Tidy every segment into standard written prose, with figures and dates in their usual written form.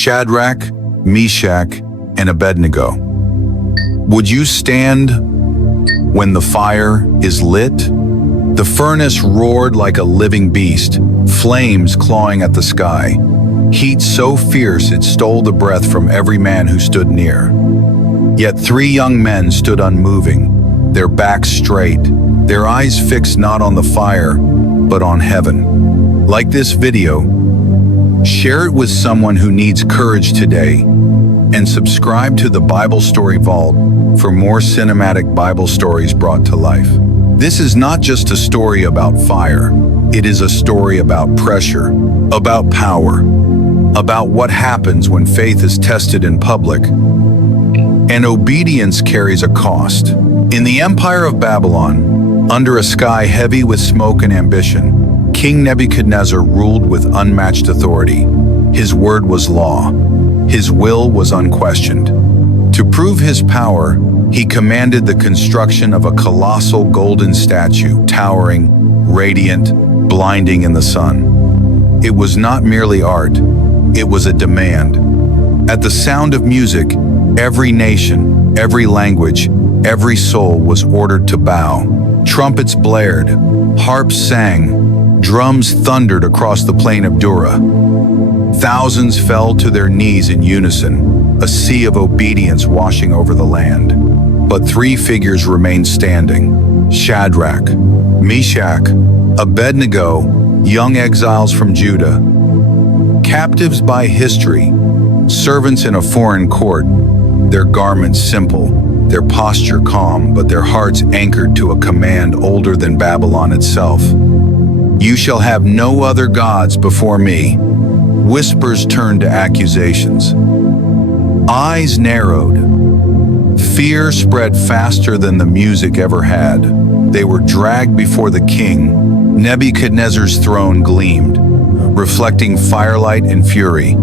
Shadrach, Meshach, and Abednego. Would you stand when the fire is lit? The furnace roared like a living beast, flames clawing at the sky. Heat so fierce it stole the breath from every man who stood near. Yet 3 young men stood unmoving, their backs straight, their eyes fixed not on the fire, but on heaven. Like this video, share it with someone who needs courage today, and subscribe to the Bible Story Vault for more cinematic Bible stories brought to life. This is not just a story about fire. It is a story about pressure, about power, about what happens when faith is tested in public, and obedience carries a cost. In the Empire of Babylon, under a sky heavy with smoke and ambition, King Nebuchadnezzar ruled with unmatched authority. His word was law. His will was unquestioned. To prove his power, he commanded the construction of a colossal golden statue, towering, radiant, blinding in the sun. It was not merely art, it was a demand. At the sound of music, every nation, every language, every soul was ordered to bow. Trumpets blared, harps sang, drums thundered across the plain of Dura. Thousands fell to their knees in unison, a sea of obedience washing over the land. But 3 figures remained standing: Shadrach, Meshach, Abednego, young exiles from Judah. Captives by history, servants in a foreign court, their garments simple, their posture calm, but their hearts anchored to a command older than Babylon itself. You shall have no other gods before me. Whispers turned to accusations. Eyes narrowed. Fear spread faster than the music ever had. They were dragged before the king. Nebuchadnezzar's throne gleamed, reflecting firelight and fury.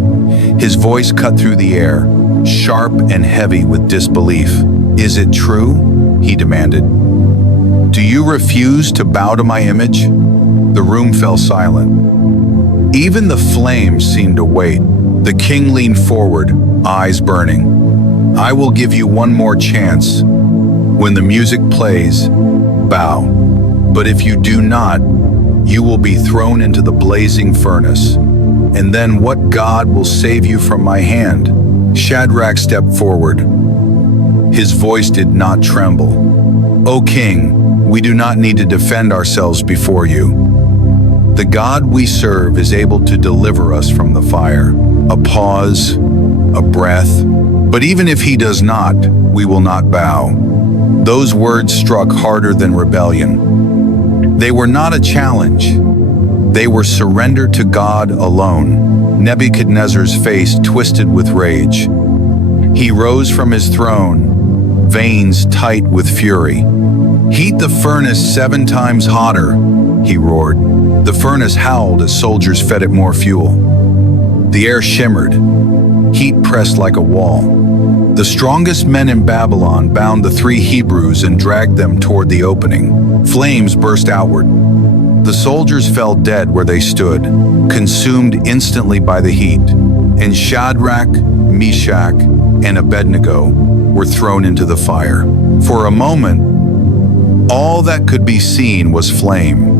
His voice cut through the air, sharp and heavy with disbelief. Is it true? He demanded. Do you refuse to bow to my image? The room fell silent. Even the flames seemed to wait. The king leaned forward, eyes burning. I will give you one more chance. When the music plays, bow. But if you do not, you will be thrown into the blazing furnace. And then what God will save you from my hand? Shadrach stepped forward. His voice did not tremble. O king, we do not need to defend ourselves before you. The God we serve is able to deliver us from the fire. A pause, a breath. But even if he does not, we will not bow. Those words struck harder than rebellion. They were not a challenge. They were surrender to God alone. Nebuchadnezzar's face twisted with rage. He rose from his throne, veins tight with fury. Heat the furnace 7 times hotter, he roared. The furnace howled as soldiers fed it more fuel. The air shimmered. Heat pressed like a wall. The strongest men in Babylon bound the 3 Hebrews and dragged them toward the opening. Flames burst outward. The soldiers fell dead where they stood, consumed instantly by the heat. And Shadrach, Meshach, and Abednego were thrown into the fire. For a moment, all that could be seen was flame.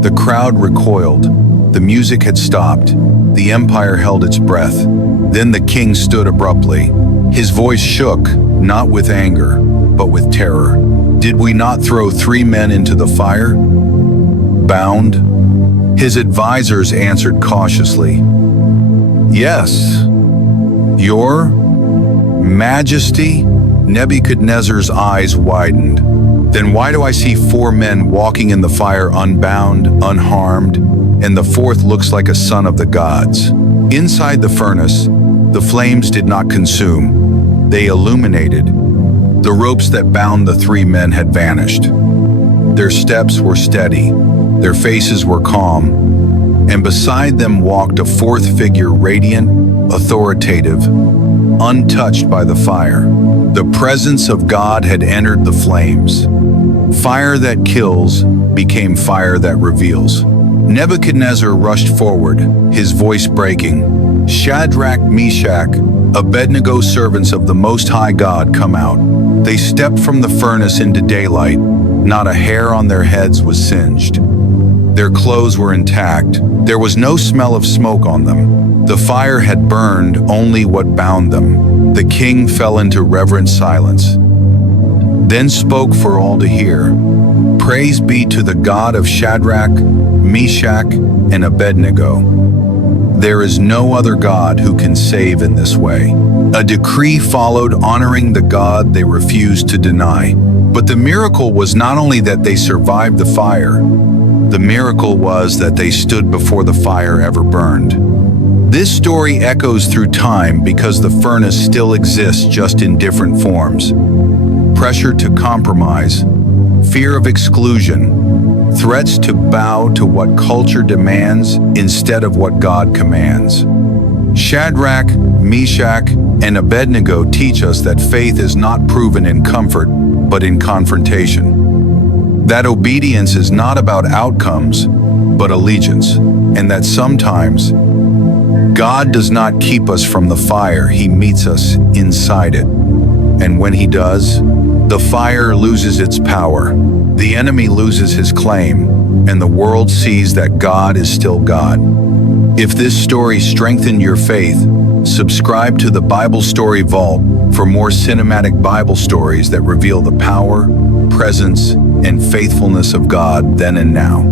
The crowd recoiled. The music had stopped. The empire held its breath. Then the king stood abruptly. His voice shook, not with anger, but with terror. Did we not throw 3 men into the fire? Bound? His advisors answered cautiously. Yes. Your Majesty? Nebuchadnezzar's eyes widened. Then why do I see 4 men walking in the fire unbound, unharmed, and the 4th looks like a son of the gods? Inside the furnace, the flames did not consume. They illuminated. The ropes that bound the 3 men had vanished. Their steps were steady. Their faces were calm. And beside them walked a 4th figure, radiant, authoritative, untouched by the fire. The presence of God had entered the flames. Fire that kills became fire that reveals. Nebuchadnezzar rushed forward, his voice breaking. Shadrach, Meshach, Abednego, servants of the Most High God, come out. They stepped from the furnace into daylight. Not a hair on their heads was singed. Their clothes were intact. There was no smell of smoke on them. The fire had burned only what bound them. The king fell into reverent silence, then spoke for all to hear. Praise be to the God of Shadrach, Meshach, and Abednego. There is no other God who can save in this way. A decree followed honoring the God they refused to deny. But the miracle was not only that they survived the fire, the miracle was that they stood before the fire ever burned. This story echoes through time because the furnace still exists, just in different forms. Pressure to compromise, fear of exclusion, threats to bow to what culture demands instead of what God commands. Shadrach, Meshach, and Abednego teach us that faith is not proven in comfort, but in confrontation. That obedience is not about outcomes, but allegiance, and that sometimes God does not keep us from the fire, He meets us inside it. And when He does, the fire loses its power, the enemy loses his claim, and the world sees that God is still God. If this story strengthened your faith, subscribe to the Bible Story Vault for more cinematic Bible stories that reveal the power, presence, and faithfulness of God then and now.